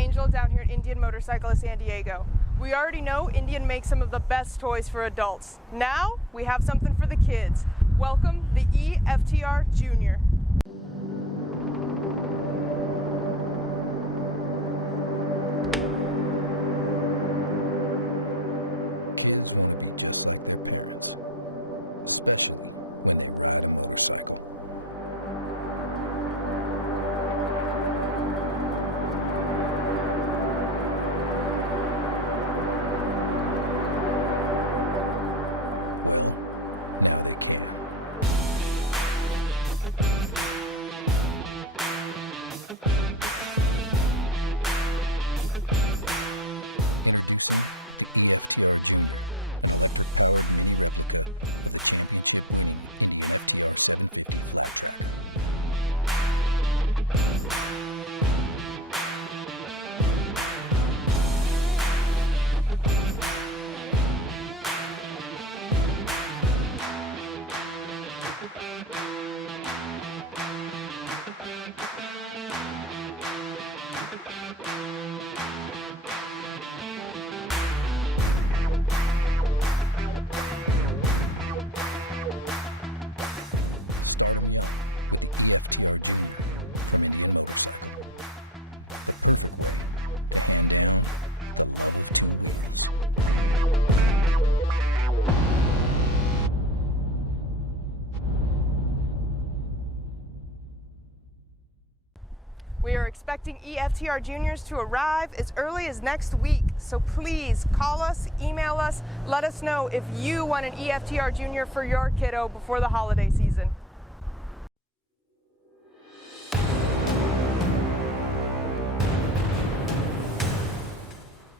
Angel down here at Indian Motorcycle of San Diego. We already know Indian makes some of the best toys for adults. Now we have something for the kids. Welcome the eFTR Jr. We are expecting eFTR Juniors to arrive as early as next week, so please call us, email us, let us know if you want an eFTR Junior for your kiddo before the holiday season.